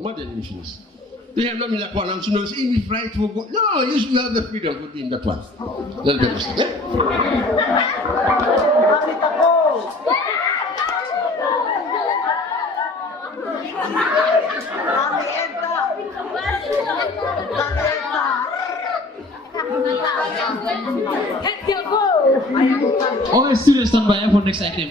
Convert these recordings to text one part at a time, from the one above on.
modern missions. They have not been like one, and so if we fight for God. No, you have the freedom within that one. That's the mistake. Eh? Okay, students, stand by for next item.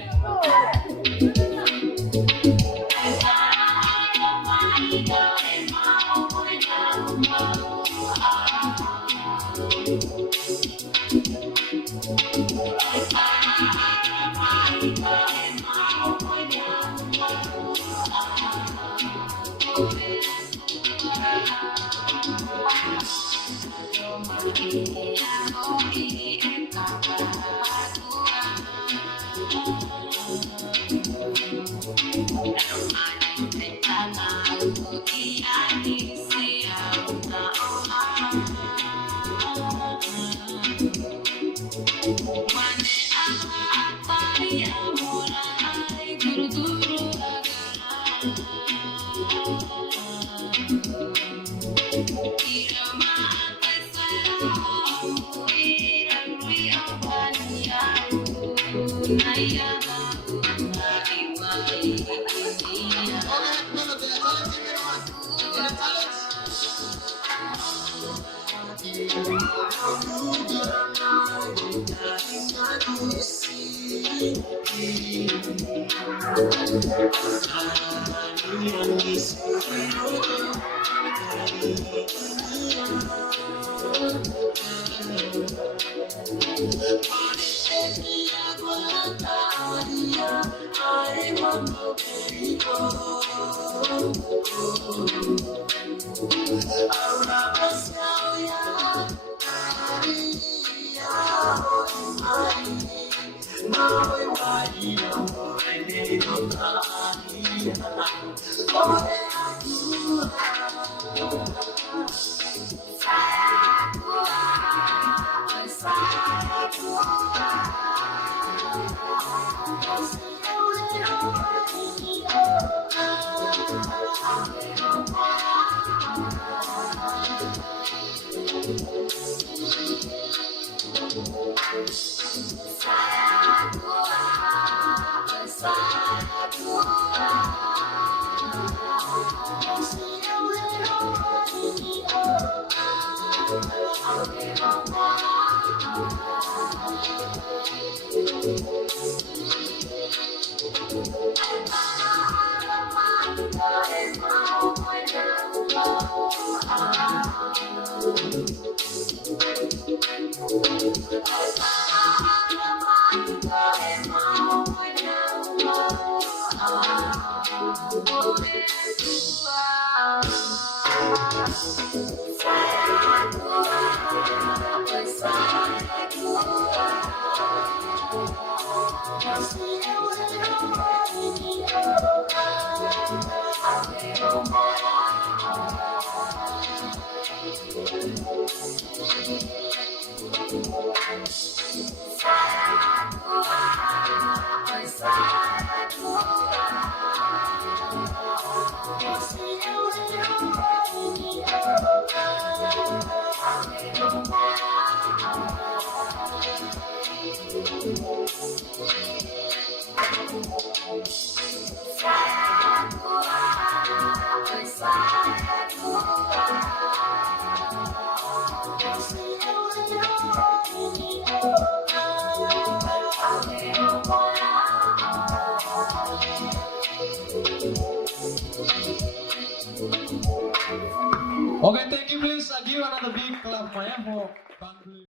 Okay, thank you. Please give another big clap for Heho.